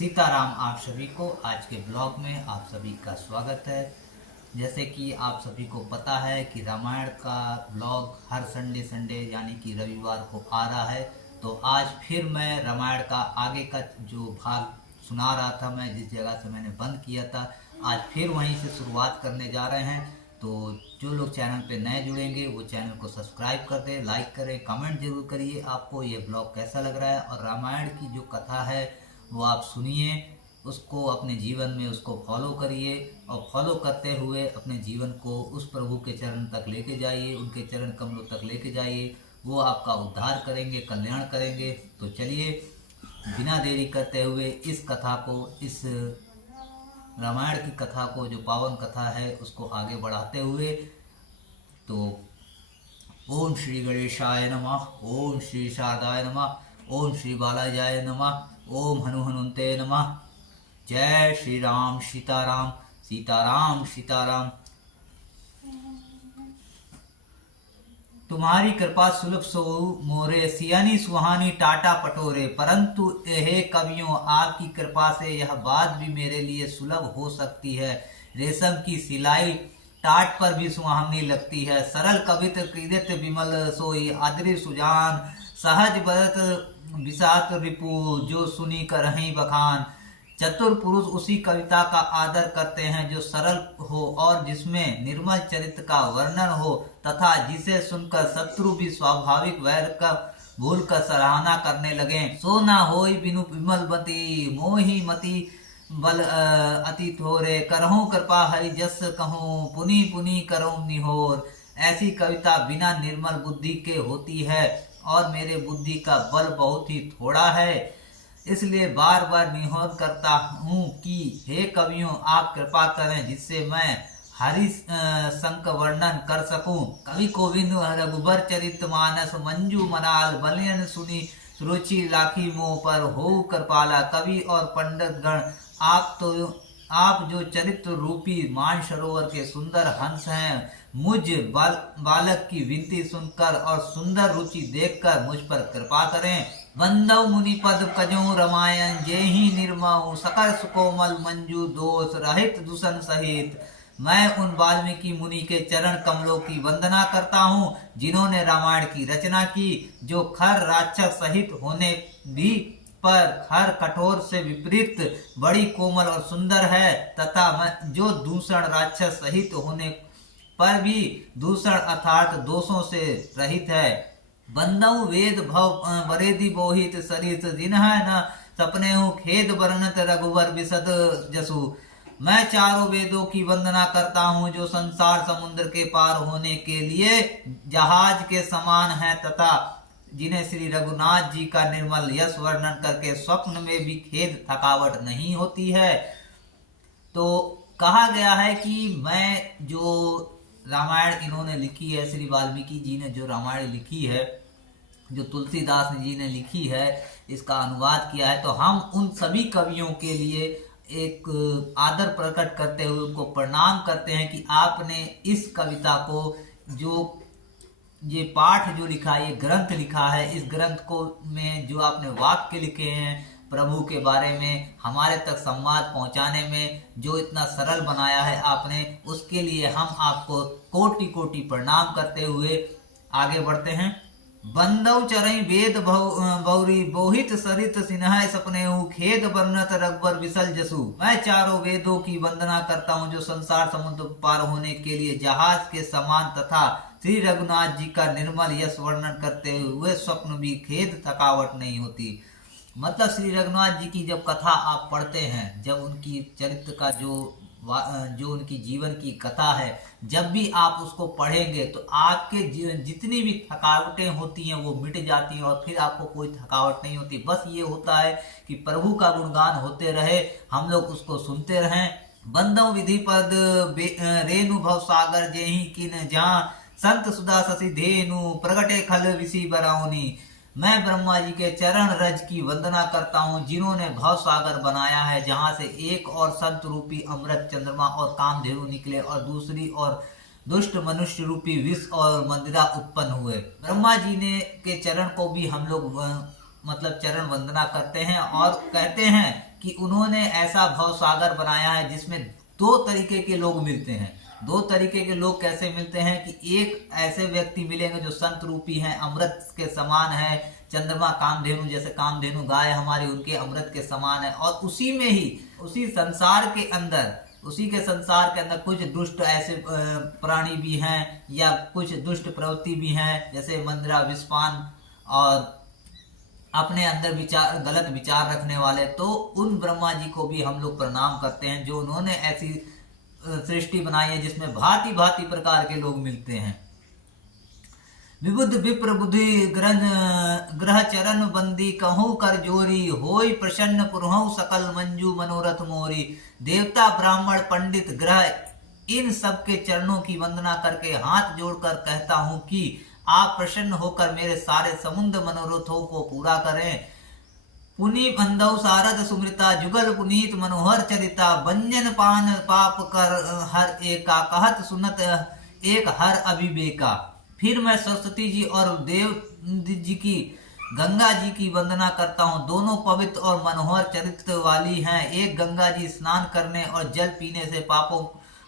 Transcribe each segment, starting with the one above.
सीताराम। आप सभी को आज के ब्लॉग में आप सभी का स्वागत है। जैसे कि आप सभी को पता है कि रामायण का ब्लॉग हर संडे यानी कि रविवार को आ रहा है। तो आज फिर मैं रामायण का आगे का जो भाग सुना रहा था, मैं जिस जगह से मैंने बंद किया था, आज फिर वहीं से शुरुआत करने जा रहे हैं। तो जो लोग चैनल पे नए जुड़ेंगे वो चैनल को सब्सक्राइब कर दें, लाइक करें, कमेंट जरूर करिए आपको ये ब्लॉग कैसा लग रहा है। और रामायण की जो कथा है वो आप सुनिए, उसको अपने जीवन में उसको फॉलो करिए और फॉलो करते हुए अपने जीवन को उस प्रभु के चरण तक लेके जाइए, उनके चरण कमलों तक लेके जाइए। वो आपका उद्धार करेंगे, कल्याण करेंगे। तो चलिए बिना देरी करते हुए इस कथा को, इस रामायण की कथा को, जो पावन कथा है, उसको आगे बढ़ाते हुए तो ओम श्री गणेशाय नमः, ओम श्री शारदाय नमः, ओम श्री बालाजाय नमः, ओम हनुमते नमः। जय श्री राम, सीताराम, सीताराम सीताराम। तुम्हारी कृपा सुलभ सो मोरे, सियानी सुहानी टाटा पटोरे। परंतु हे कवियों, आपकी कृपा से यह बात भी मेरे लिए सुलभ हो सकती है। रेशम की सिलाई टाट पर भी सुहावनी लगती है। सरल कवित कृदित विमल सोई, आदरी सुजान सहज बरत विषात रिपु, जो सुनी करहीं बखान। चतुर पुरुष उसी कविता का आदर करते हैं जो सरल हो और जिसमें निर्मल चरित्र का वर्णन हो, तथा जिसे सुनकर शत्रु भी स्वाभाविक वैर का भूल कर सराहना करने लगे। सो ना होई बिनु विमल मति, मोही मति बल अति थोरे। करहूं कृपा हरि जस कहूं, पुनि पुनि करहूं निहोर। ऐसी कविता बिना निर्मल बुद्धि के होती है और मेरे बुद्धि का बल बहुत ही थोड़ा है। इसलिए बार बार निहोर करता हूँ कि हे कवियों, आप कृपा करें जिससे मैं हरि संक वर्णन कर सकूं। कवि गोविंद रघुबर चरित मानस, मंजू मनाल बलियन सुनी रुचि लाखी मोह पर हो कृपाला। कवि और पंडित गण, आप जो चरित्र रूपी मान सरोवर के सुंदर हंस हैं, मुझ बालक की विनती सुनकर और सुंदर रुचि देखकर मुझ पर कृपा करें। बंदव मुनि पद कजो रमायन, जेहि निर्मऊ सकल सुकोमल मंजू दोष रहित दूषण सहित। मैं उन वाल्मीकि मुनि के चरण कमलों की वंदना करता हूँ जिन्होंने रामायण की रचना की, जो खर राक्षस सहित होने भी पर खर कठोर से विपरीत बड़ी कोमल और सुंदर है, तथा जो दूषण राक्षस सहित होने पर भी दूषण अर्थात दोषों से रहित है। बंदऊ वेद भव बरेदी बोहित सरित, जिन्ह न सपने हूँ खेद वर्णत रघुवर विशद जसु। मैं चारों वेदों की वंदना करता हूँ जो संसार समुद्र के पार होने के लिए जहाज के समान है, तथा जिन्हें श्री रघुनाथ जी का निर्मल यश वर्णन करके स्वप्न में भी खेद थकावट नहीं होती है। तो कहा गया है कि मैं जो रामायण इन्होंने लिखी है, श्री वाल्मीकि जी ने जो रामायण लिखी है, जो तुलसीदास जी ने लिखी है, इसका अनुवाद किया है, तो हम उन सभी कवियों के लिए एक आदर प्रकट करते हुए उनको प्रणाम करते हैं कि आपने इस कविता को, जो ये पाठ जो लिखा है, ये ग्रंथ लिखा है, इस ग्रंथ को में जो आपने वाक्य लिखे हैं प्रभु के बारे में हमारे तक संवाद पहुंचाने में, जो इतना सरल बनाया है आपने, उसके लिए हम आपको कोटि कोटि प्रणाम करते हुए आगे बढ़ते हैं। बंदव चरई वेद बौरी, बोहित सरित सिन्हा सपने खेद वर्णत रघुबर विसल जसु। मैं चारों वेदों की वंदना करता हूँ जो संसार समुद्र पार होने के लिए जहाज के समान, तथा श्री रघुनाथ जी का निर्मल यश वर्णन करते हुए स्वप्न भी खेद थकावट नहीं होती। मतलब श्री रघुनाथ जी की जब कथा आप पढ़ते हैं, जब उनकी चरित्र का जो उनकी जीवन की कथा है, जब भी आप उसको पढ़ेंगे तो आपके जितनी भी थकावटें होती हैं वो मिट जाती हैं और फिर आपको कोई थकावट नहीं होती। बस ये होता है कि प्रभु का गुणगान होते रहे, हम लोग उसको सुनते रहें। बंदव विधि पद रेणु भव सागर, जेहि किन जहाँ संत सुधा शशि धेनु, प्रगटे खल विसी बरौनी। मैं ब्रह्मा जी के चरण रज की वंदना करता हूँ जिन्होंने भव सागर बनाया है, जहाँ से एक और संत रूपी अमृत चंद्रमा और कामधेनु निकले और दूसरी और दुष्ट मनुष्य रूपी विष और मदिरा उत्पन्न हुए। ब्रह्मा जी ने के चरण को भी हम लोग मतलब चरण वंदना करते हैं और कहते हैं कि उन्होंने ऐसा भव सागर बनाया है जिसमें दो तरीके के लोग मिलते हैं। दो तरीके के लोग कैसे मिलते हैं कि एक ऐसे व्यक्ति मिलेंगे जो संत रूपी हैं, अमृत के समान है, चंद्रमा कामधेनु जैसे कामधेनु गाय हमारी उनके अमृत के समान है, और उसी में ही उसी संसार के अंदर कुछ दुष्ट ऐसे प्राणी भी हैं या कुछ दुष्ट प्रवृत्ति भी हैं, जैसे मंद्रा विस्पान और अपने अंदर गलत विचार रखने वाले। तो उन ब्रह्मा जी को भी हम लोग प्रणाम करते हैं जो उन्होंने ऐसी सृष्टि बनाई है जिसमें भांति भांति प्रकार के लोग मिलते हैं। विबुद्ध विप्र बुद्धि ग्रह चरण बंदी कहूँ कर जोरी, होई प्रसन्न पुरहु सकल मंजू मनोरथ मोरी। देवता ब्राह्मण पंडित ग्रह इन सब के चरणों की वंदना करके हाथ जोड़कर कहता हूँ कि आप प्रसन्न होकर मेरे सारे समुद्र मनोरथों को पूरा करें। पुनि बंधव सारद सुमृता, जुगल पुनीत मनोहर चरिता। व्यंजन पान पाप कर हर एका, कहत सुनत एक हर अभिवेका। फिर मैं सरस्वती जी और देव जी की गंगा जी की वंदना करता हूँ। दोनों पवित्र और मनोहर चरित्र वाली हैं। एक गंगा जी स्नान करने और जल पीने से पापों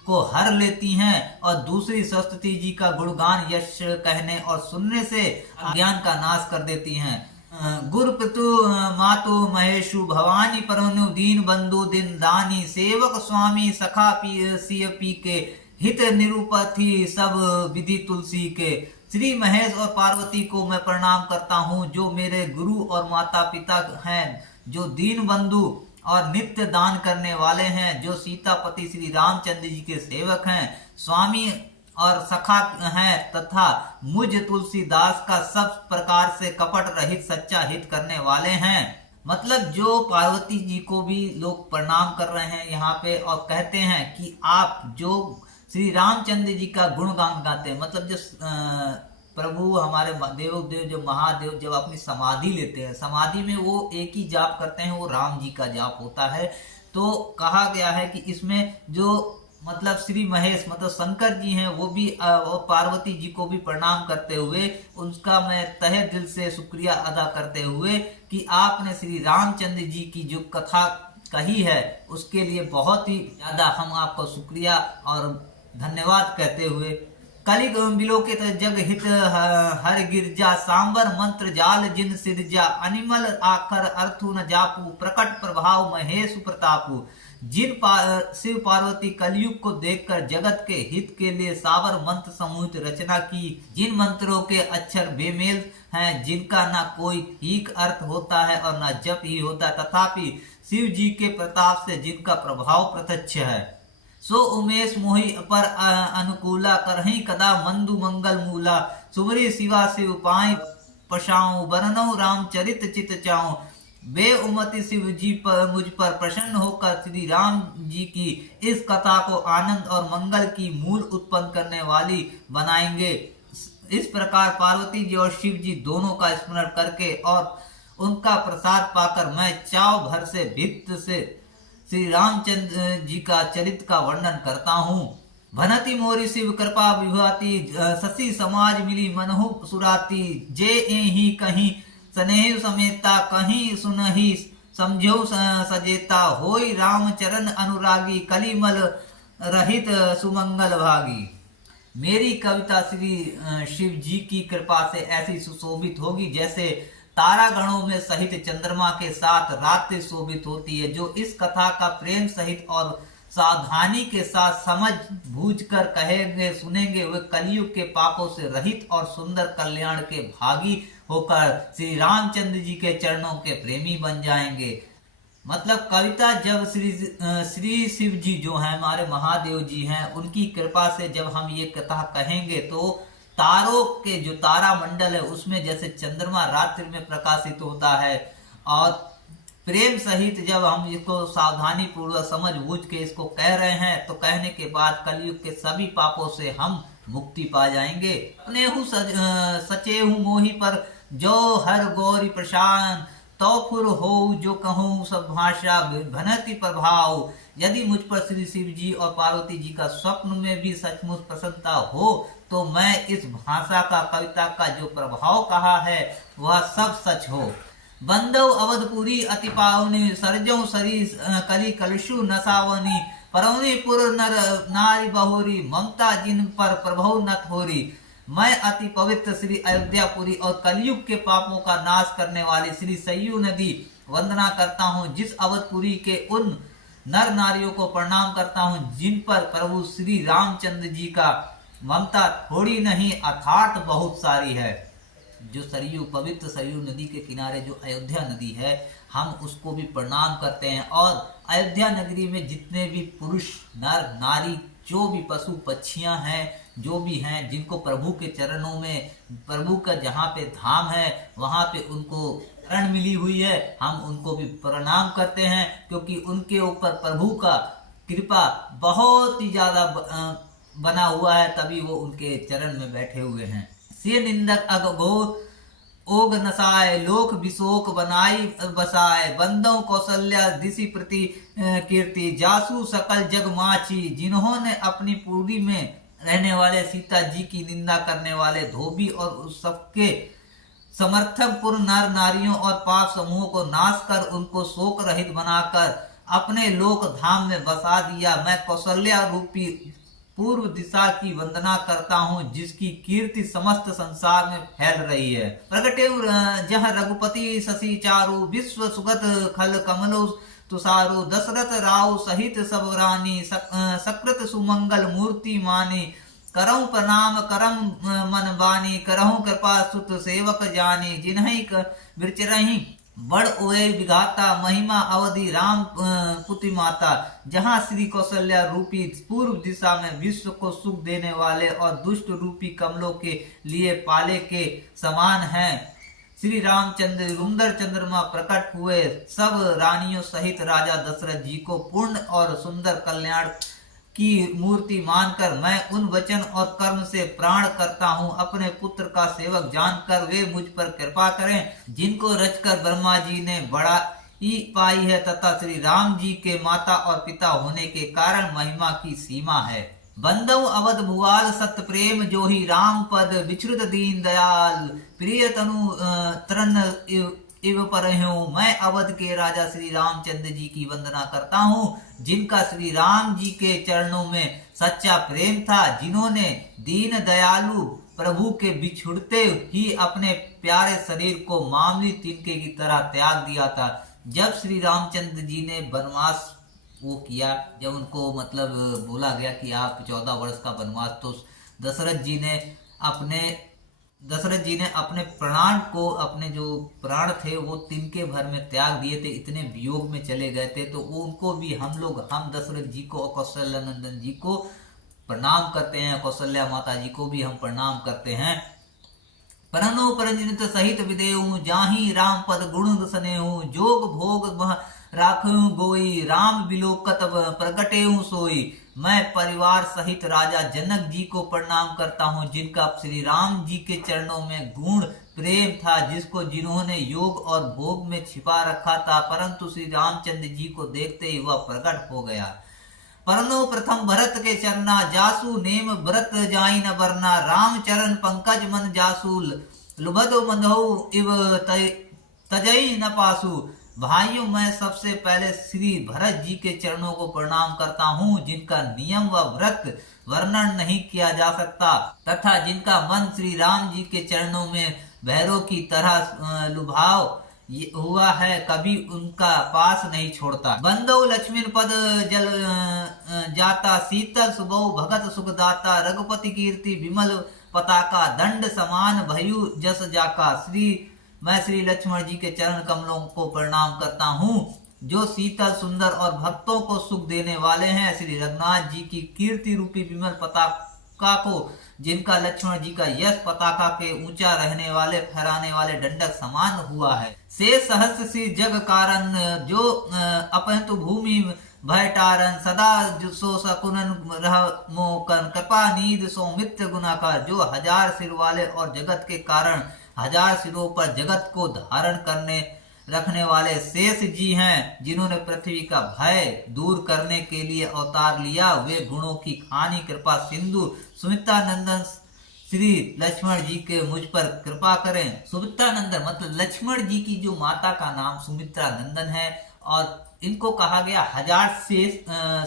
को हर लेती हैं, और दूसरी सरस्वती जी का गुणगान यश कहने और सुनने से अज्ञान का नाश कर देती हैं। गुरु पितु मातु महेशु, भवानी परनु दीन बंधु दिन दानी। सेवक स्वामी सखा सिय पी के, हित निरूपथी सब विधि तुलसी के। श्री महेश और पार्वती को मैं प्रणाम करता हूँ जो मेरे गुरु और माता पिता हैं, जो दीन बंधु और नित्य दान करने वाले हैं, जो सीतापति श्री रामचंद्र जी के सेवक हैं, स्वामी और सखा हैं, तथा मुझ तुलसीदास का सब प्रकार से कपट रहित सच्चा हित करने वाले हैं। मतलब जो पार्वती जी को भी लोग प्रणाम कर रहे हैं यहाँ पे और कहते हैं कि आप जो श्री रामचंद्र जी का गुणगान गाते हैं। मतलब जो प्रभु हमारे देव जो महादेव जब अपनी समाधि लेते हैं, समाधि में वो एक ही जाप करते हैं, वो राम जी का जाप होता है। तो कहा गया है कि इसमें जो मतलब श्री महेश मतलब शंकर जी हैं, वो भी और पार्वती जी को भी प्रणाम करते हुए उनका मैं तहे दिल से शुक्रिया अदा करते हुए कि आपने श्री रामचंद्र जी की जो कथा कही है उसके लिए बहुत ही ज्यादा हम आपको शुक्रिया और धन्यवाद कहते हुए। कलिग बिलोकित जग हित हर गिरजा, सांबर मंत्र जाल जिन सिरजा। अनिमल आखर अर्थु न जापू, प्रकट प्रभाव महेश प्रतापू। जिन शिव पार्वती कलयुग को देखकर जगत के हित के लिए सावर मंत्र समूहित रचना की, जिन मंत्रों के अक्षर बेमेल हैं, जिनका न कोई ठीक अर्थ होता है और न जप ही होता, तथापि शिव जी के प्रताप से जिनका प्रभाव प्रत्यक्ष है। सो उमेश मोहि पर अनुकूला, करहि कदा मंदु मंगल मूला। सुमरी शिवा शिव पाई पशाऊं, बरनऊ रामचरित चित चाऊं। बे उमति शिव जी पर मुझ पर प्रसन्न होकर श्री राम जी की इस कथा को आनंद और मंगल की मूल उत्पन्न करने वाली बनाएंगे। इस प्रकार पार्वती जी और शिव जी दोनों का स्मरण करके और उनका प्रसाद पाकर मैं चाव भर से भित्त से श्री रामचंद्र जी का चरित्र का वर्णन करता हूँ। भनति मोरी शिव कृपा विभाती, शशि समाज मिली मनहु सुराती। जे ही कहीं स्नेह समेता, कहीं सुनहि समझो सजेता। होई राम चरण अनुरागी, कलिमल रहित सुमंगल भागी। मेरी कविता श्री शिव जी की कृपा से ऐसी सुशोभित होगी जैसे तारागणों में सहित चंद्रमा के साथ रात्रि शोभित होती है। जो इस कथा का प्रेम सहित और सावधानी के साथ समझ बूझ कर कहेंगे सुनेंगे, वे कलयुग के पापों से रहित और सुंदर कल्याण के भागी होकर श्री रामचंद्र जी के चरणों के प्रेमी बन जाएंगे। मतलब कविता जब श्री शिव जी जो है हमारे महादेव जी हैं, उनकी कृपा से जब हम ये कथा कहेंगे तो तारों के जो तारा मंडल है उसमें जैसे चंद्रमा रात्रि में प्रकाशित होता है, और प्रेम सहित जब हम इसको सावधानी पूर्वक समझ बूझ के इसको कह रहे हैं तो कहने के बाद कलयुग के सभी पापों से हम मुक्ति पा जाएंगे। अपने हूँ सचे हूँ मोही पर जो हर गौरी प्रशान, तो फुर हो जो कहूँ सब भाषा भनति प्रभाव। यदि मुझ पर श्री शिव जी और पार्वती जी का स्वप्न में भी सचमुच प्रसन्नता हो तो मैं इस भाषा का कविता का जो प्रभाव कहा है वह सब सच हो। बंदव अवधपुरी अति पावनी सरजौ सरी कली कलशु नसावनी परौनी पुर नर नारी बहुरी ममता जिन पर प्रभु न थोरी। मैं अति पवित्र श्री अयोध्यापुरी और कलयुग के पापों का नाश करने वाली श्री सरयू नदी वंदना करता हूँ। जिस अवधपुरी के उन नर नारियों को प्रणाम करता हूँ जिन पर प्रभु श्री रामचंद्र जी का ममता थोड़ी नहीं अर्थात बहुत सारी है। जो सरयू पवित्र सरयू नदी के किनारे जो अयोध्या नदी है, हम उसको भी प्रणाम करते हैं। और अयोध्या नगरी में जितने भी पुरुष नर नारी जो भी पशु पक्षियां हैं, जो भी हैं, जिनको प्रभु के चरणों में प्रभु का जहाँ पे धाम है वहाँ पे उनको शरण मिली हुई है, हम उनको भी प्रणाम करते हैं, क्योंकि उनके ऊपर प्रभु का कृपा बहुत ही ज्यादा बना हुआ है, तभी वो उनके चरण में बैठे हुए हैं। से निंदक अगो ओग नसाए लोक विशोक बनाई बसाए बंदों कौशल्या दिशि प्रति कीर्ति जासू सकल जग माची। जिन्होंने अपनी पूरी में रहने वाले सीता जी की निंदा करने वाले धोबी और उस सबके समर्थक पूर्ण नर नारियों और पाप समूहों को नाश कर उनको शोक रहित बनाकर अपने लोक धाम में बसा दिया। मैं कौशल्या रूपी पूर्व दिशा की वंदना करता हूँ जिसकी कीर्ति समस्त संसार में फैल रही है। प्रगटे जह रघुपति शशि चारु विश्व सुगत खल कमलो तुषारु दशरथ राव सहित सब रानी सकृत सुमंगल मूर्ति मानी। करहु प्रणाम करम मन बानी करहु कृपा सुत सेवक जानी। जिन्हि विचरहि बड़ ओए विघाता महिमा अवधि राम पुति माता। जहाँ श्री कौशल्या रूपी पूर्व दिशा में विश्व को सुख देने वाले और दुष्ट रूपी कमलों के लिए पाले के समान हैं। श्री रामचंद्र रुंदर चंद्रमा प्रकट हुए सब रानियों सहित राजा दशरथ जी को पूर्ण और सुंदर कल्याण की मूर्ति मानकर मैं उन वचन और कर्म से प्राण करता हूँ। अपने पुत्र का सेवक जानकर वे मुझ पर कृपा करें, जिनको रचकर ब्रह्मा जी ने बड़ा ही पाई है तथा श्री राम जी के माता और पिता होने के कारण महिमा की सीमा है। बंदव अवध भुआल सत्य प्रेम जो ही राम पद विछृत दीन दयाल प्रिय तनु तरन इव पर हूँ। मैं अवध के राजा श्री रामचंद्र जी की वंदना करता हूँ जिनका श्री राम जी के चरणों में सच्चा प्रेम था, जिन्होंने दीन दयालु प्रभु के बिछुड़ते ही अपने प्यारे शरीर को मामूली तिनके की तरह त्याग दिया था। जब श्री रामचंद्र जी ने वनवास वो किया, जब उनको मतलब बोला गया कि आप 14 वर्ष का वनवास, तो दशरथ जी ने अपने प्राण को, अपने जो प्राण थे वो तिनके भर में त्याग दिए थे, इतने वियोग में चले गए थे। तो वो उनको भी हम दशरथ जी को और कौशल्या नंदन जी को प्रणाम करते हैं, कौशल्या माता जी को भी हम प्रणाम करते हैं। परनो परंजित सहित विदेहु जाहि राम पद गुण सनेहु जोग भोग राखु गोई राम बिलोकत प्रगटेहु सोई। मैं परिवार सहित राजा जनक जी को प्रणाम करता हूँ जिनका श्री राम जी के चरणों में गुण प्रेम था, जिन्होंने योग और भोग में छिपा रखा था, परंतु श्री रामचंद्र जी को देखते ही वह प्रकट हो गया। परनो प्रथम भरत के चरना जासु नेम व्रत जाई न बरना राम चरण पंकज मन जासु लुभदो मधो इव तजई न पासु। भाइयों, मैं सबसे पहले श्री भरत जी के चरणों को प्रणाम करता हूँ जिनका नियम व व्रत वर्णन नहीं किया जा सकता तथा जिनका मन श्री राम जी के चरणों में भैरव की तरह लुभाव हुआ है, कभी उनका पास नहीं छोड़ता। बंदो लक्ष्मण पद जल जाता शीतल सुबह भगत सुखदाता रघुपति कीर्ति विमल पताका दंड समान भयु जस जाका। मैं श्री लक्ष्मण जी के चरण कमलों को प्रणाम करता हूँ जो शीतल सुंदर और भक्तों को सुख देने वाले हैं। श्री रघुनाथ जी की कीर्ति रूपी विमल पताका को, जिनका लक्ष्मण जी का यश पताका के ऊंचा रहने वाले फहराने वाले दंडक समान हुआ है। से सहस्र सी जग कारण जो अपहतु भूमि भयटारन सदा सो सकुनन रह मोकन कृपा नीद सो मित्र गुनाकार। जो 1000 सिर वाले और जगत के कारण 1000 सिरों पर जगत को धारण करने रखने वाले शेष जी हैं, जिन्होंने पृथ्वी का भय दूर करने के लिए अवतार लिया। वे गुणों की खानी कृपा सिंधु सुमित्रा नंदन श्री लक्ष्मण जी के मुझ पर कृपा करें। सुमित्रा नंदन मतलब लक्ष्मण जी की जो माता का नाम सुमित्रा नंदन है, और इनको कहा गया 1000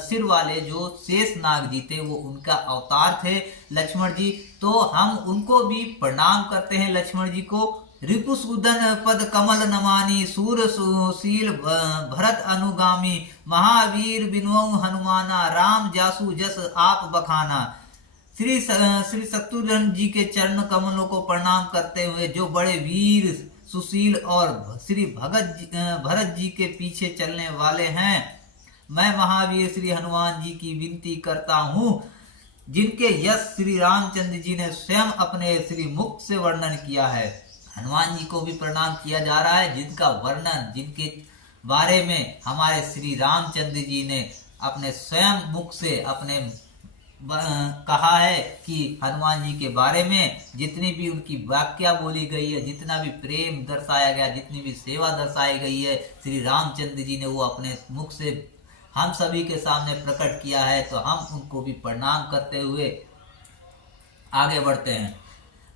सिर वाले जो शेष नाग जी थे वो उनका अवतार थे लक्ष्मण जी। तो हम उनको भी प्रणाम करते हैं लक्ष्मण जी को। रिपुसूदन पद कमल नमानी, सूर सुशील भरत अनुगामी, महावीर बिनुऔ हनुमाना, राम जासु जस आप बखाना। श्री शत्रुघ्न जी के चरण कमलों को प्रणाम करते हुए, जो बड़े वीर सुशील और श्री भरत जी के पीछे चलने वाले हैं, मैं महावीर श्री हनुमान जी की विनती करता हूँ, जिनके यश श्री रामचंद्र जी ने स्वयं अपने श्री मुख से वर्णन किया है। हनुमान जी को भी प्रणाम किया जा रहा है, जिनका वर्णन, जिनके बारे में हमारे श्री रामचंद्र जी ने अपने स्वयं मुख से अपने कहा है कि हनुमान जी के बारे में जितनी भी उनकी व्याख्या बोली गई है, जितना भी प्रेम दर्शाया गया, जितनी भी सेवा दर्शाई गई है, श्री रामचंद्र जी ने वो अपने मुख से हम सभी के सामने प्रकट किया है। तो हम उनको भी प्रणाम करते हुए आगे बढ़ते हैं।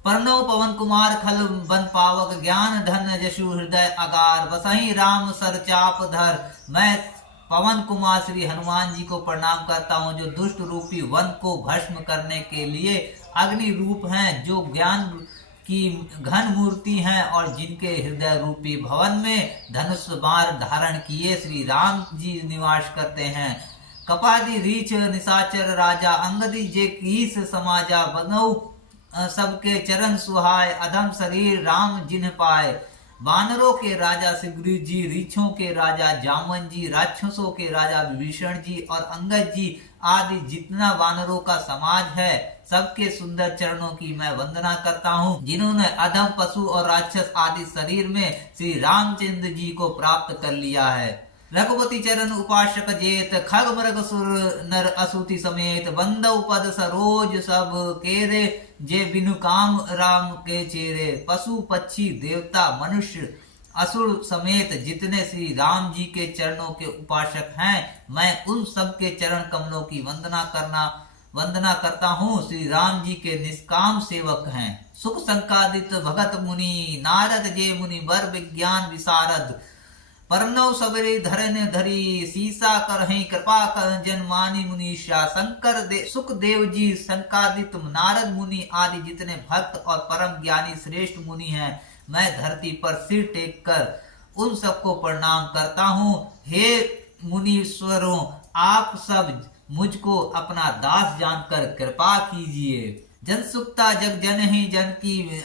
प्रणव पवन कुमार खल बन पावक, ज्ञान धन जशु हृदय अगार, बसहि राम सर चाप धर। मैं पवन कुमार श्री हनुमान जी को प्रणाम करता हूँ, जो दुष्ट रूपी वन को भस्म करने के लिए अग्नि रूप हैं, जो ज्ञान की घन मूर्ति हैं, और जिनके हृदय रूपी भवन में धनुष बाण धारण किए श्री राम जी निवास करते हैं। कपादी रीछ निशाचर राजा, अंगदी जे कीस समाजा, बनऊ सबके चरण सुहाय, अधम शरीर राम जिन्ह पाए। वानरों के राजा सुग्रीव जी, रीछों के राजा जामन जी, राक्षसों के राजा विभीषण जी और अंगद जी आदि जितना वानरों का समाज है, सबके सुंदर चरणों की मैं वंदना करता हूँ, जिन्होंने अधम पशु और राक्षस आदि शरीर में श्री रामचंद्र जी को प्राप्त कर लिया है। रघुपति चरण उपासक जेत, खग मृग सुर नर असुति समेत, बंदव पद सरोज सब केरे, जे बिनु काम राम के चेरे। पशु पक्षी देवता मनुष्य असुर समेत जितने श्री राम जी के चरणों के उपासक हैं, मैं उन सब के चरण कमलों की वंदना करता हूँ। श्री राम जी के निष्काम सेवक हैं। सुख संकादित भगत मुनि, नारद जे मुनि वर विज्ञान विशारद, परनव सबरे धरन धरी, सीसा करहि कृपा कर जन मानी मुनीषा। सुखदेव जी, संकादित नारद मुनि आदि जितने भक्त और परम ज्ञानी श्रेष्ठ मुनि हैं, मैं धरती पर सिर टेक कर उन सबको प्रणाम करता हूँ। हे मुनीश्वरों, आप सब मुझको अपना दास जानकर कृपा कीजिए। जन सुखता जग जन ही जन की,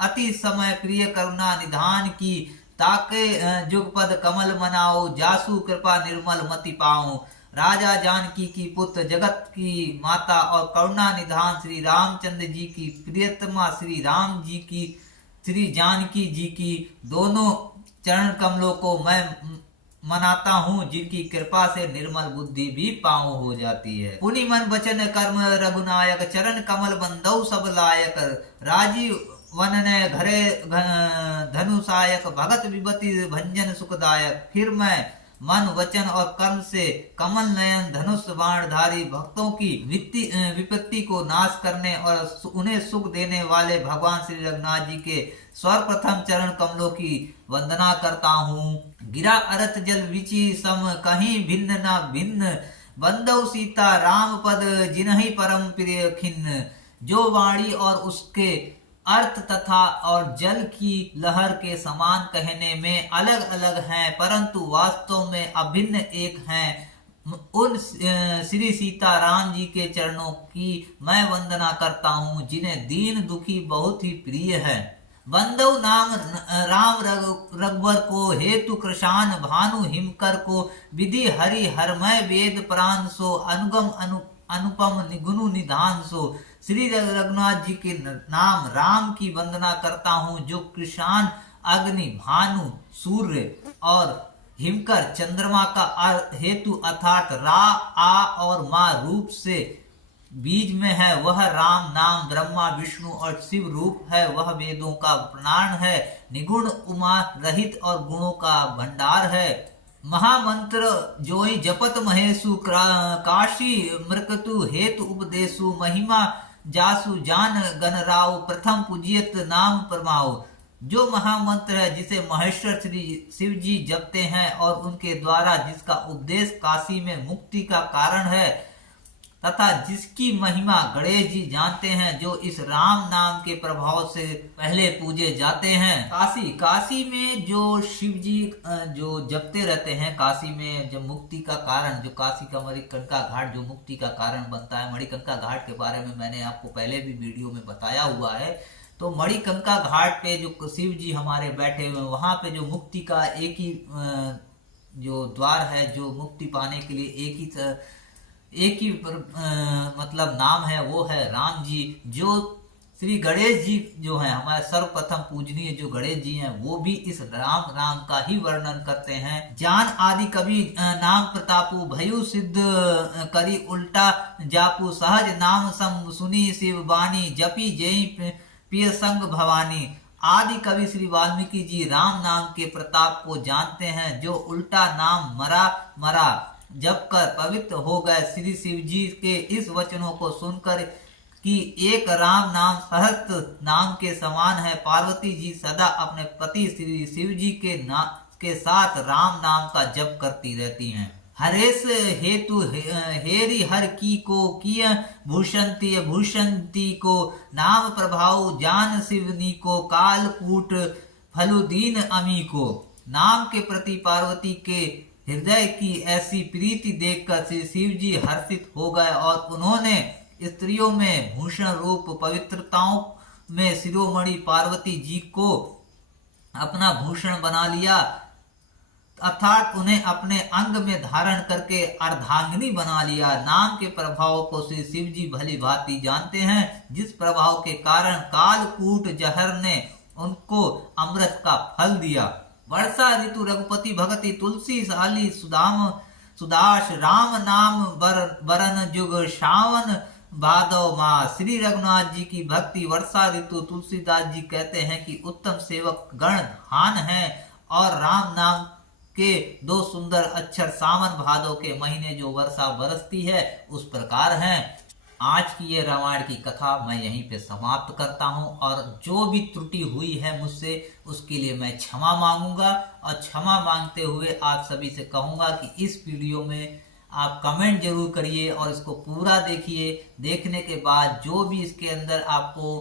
अति समय प्रिय करुणा निधान की, ताके जुगपद कमल मनाओ, जासु कृपा निर्मल मति पाओ। राजा जानकी की पुत्र, जगत की माता और करुणा निधान श्री रामचंद्र जी की प्रियतमा श्री राम जी की, श्री जानकी जी की दोनों चरण कमलों को मैं मनाता हूँ, जिनकी कृपा से निर्मल बुद्धि भी पाओ हो जाती है। पुनि मन वचन कर्म रघुनायक, चरण कमल बंदौ सब लायक। राजीव वनने घरे धनुषायक, भगत विपत्ति भंजन सुखदायक। फिर मैं मन वचन और कर्म से कमल नयन धनुष बाणधारी, भक्तों की विपत्ति को नाश करने और उन्हें सुख देने वाले भगवान श्री रघुनाथ जी के सर्वप्रथम चरण कमलों की वंदना करता हूँ। गिरा अरत जल विचि सम, कहीं भिन्न न भिन्न, बंदौ सीता राम पद जिन्हि परम प्रिय खिन्न। जो वाणी और उसके अर्थ तथा और जल की लहर के समान कहने में अलग अलग हैं, परंतु वास्तव में अभिन्न एक हैं, उन श्री सीता राम जी के चरणों की मैं वंदना करता हूँ, जिन्हें दीन दुखी बहुत ही प्रिय है। बंदव नाम राम रघुवर को, हेतु कृशान भानु हिमकर को, विधि हरि हरमय वेद प्राण सो, अनुगम अनुपम निगुनु निधान सो। श्री रघुनाथ जी के नाम राम की वंदना करता हूँ, जो कृषाण अग्नि भानु सूर्य और हिमकर चंद्रमा का हेतु अर्थात रा आ और मा रूप से बीज में है, वह राम नाम। ब्रह्मा विष्णु और शिव रूप है, वह वेदों का प्राण है। निगुण उमा रहित और गुणों का भंडार है। महामंत्र जोई जपत महेशु, काशी मृकतु हेतु उपदेशु, महिमा जासु जान गणराव प्रथम पूजियत नाम परमाओ। जो महामंत्र है जिसे महेश्वर श्री शिव जी जपते हैं और उनके द्वारा जिसका उपदेश काशी में मुक्ति का कारण है तथा जिसकी महिमा गणेश जी जानते हैं, जो इस राम नाम के प्रभाव से पहले पूजे जाते हैं। काशी में जो शिव जी जो जपते रहते हैं, काशी में जब मुक्ति का कारण, जो काशी का मणिकर्णिका घाट जो मुक्ति का कारण बनता है, मणिकर्णिका घाट के बारे में मैंने आपको पहले भी वीडियो में बताया हुआ है। तो मणिकर्णिका घाट पे जो शिव जी हमारे बैठे हुए हैं, वहां पे जो मुक्ति का एक ही जो द्वार है, जो मुक्ति पाने के लिए एक ही मतलब नाम है, वो है राम जी। जो श्री गणेश जी जो हैं, हमारे सर्वप्रथम पूजनीय जो गणेश जी हैं, वो भी इस राम का ही वर्णन करते हैं। जान आदि कवि नाम प्रतापु भयु सिद्ध करी उल्टा जापू, सहज नाम सम सुनी शिव बानी, जपी जय पिय संग भवानी। आदि कवि श्री वाल्मीकि जी राम नाम के प्रताप को जानते हैं, जो उल्टा नाम मरा जब कर पवित्र हो गए। श्री शिव जी के इस वचनों को सुनकर कि एक राम नाम सहस्त्र नाम के समान है, पार्वती जी सदा अपने पति श्री शिव जी के साथ राम नाम का जप करती रहती हैं। हरेश हेतु हेरी हर की को किय भूषंती को, नाम प्रभाव जान शिवनी को, कालकूट फलुदीन अमी को। नाम के प्रति पार्वती के हृदय की ऐसी प्रीति देखकर श्री शिव जी हर्षित हो गए और उन्होंने स्त्रियों में भूषण रूप पवित्रताओं में शिरोमणि पार्वती जी को अपना भूषण बना लिया, अर्थात उन्हें अपने अंग में धारण करके अर्धांगिनी बना लिया। नाम के प्रभाव को श्री शिव जी भली भांति जानते हैं, जिस प्रभाव के कारण कालकूट जहर ने उनको अमृत का फल दिया। वर्षा ऋतु रघुपति भगति तुलसी साली सुदास, राम नाम बरन जुग श्रावण भादव माह। श्री रघुनाथ जी की भक्ति वर्षा ऋतु, तुलसीदास जी कहते हैं कि उत्तम सेवक गण धान है और राम नाम के दो सुंदर अक्षर सावन भादव के महीने जो वर्षा बरसती है उस प्रकार हैं। आज की ये रामायण की कथा मैं यहीं पे समाप्त करता हूं और जो भी त्रुटि हुई है मुझसे उसके लिए मैं क्षमा मांगूंगा और क्षमा मांगते हुए आप सभी से कहूंगा कि इस वीडियो में आप कमेंट जरूर करिए और इसको पूरा देखिए। देखने के बाद जो भी इसके अंदर आपको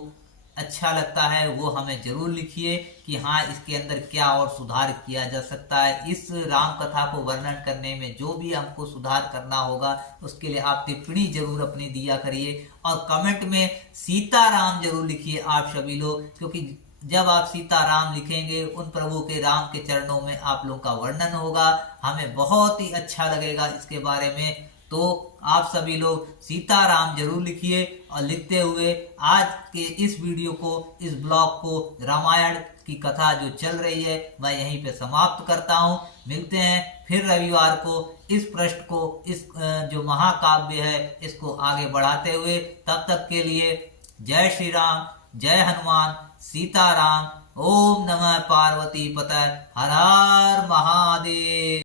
अच्छा लगता है वो हमें जरूर लिखिए कि हाँ इसके अंदर क्या और सुधार किया जा सकता है। इस राम कथा को वर्णन करने में जो भी हमको सुधार करना होगा उसके लिए आप टिप्पणी जरूर अपनी दिया करिए और कमेंट में सीताराम जरूर लिखिए आप सभी लोग, क्योंकि जब आप सीताराम लिखेंगे उन प्रभु के राम के चरणों में आप लोगों का वर्णन होगा, हमें बहुत ही अच्छा लगेगा इसके बारे में। तो आप सभी लोग सीताराम जरूर लिखिए और लिखते हुए आज के इस वीडियो को, इस ब्लॉग को, रामायण की कथा जो चल रही है मैं यहीं पे समाप्त करता हूँ। मिलते हैं फिर रविवार को इस पृष्ठ को, इस जो महाकाव्य है इसको आगे बढ़ाते हुए। तब तक के लिए जय श्री राम, जय हनुमान, सीताराम। ओम नमः पार्वती पतये, हर हर महादेव।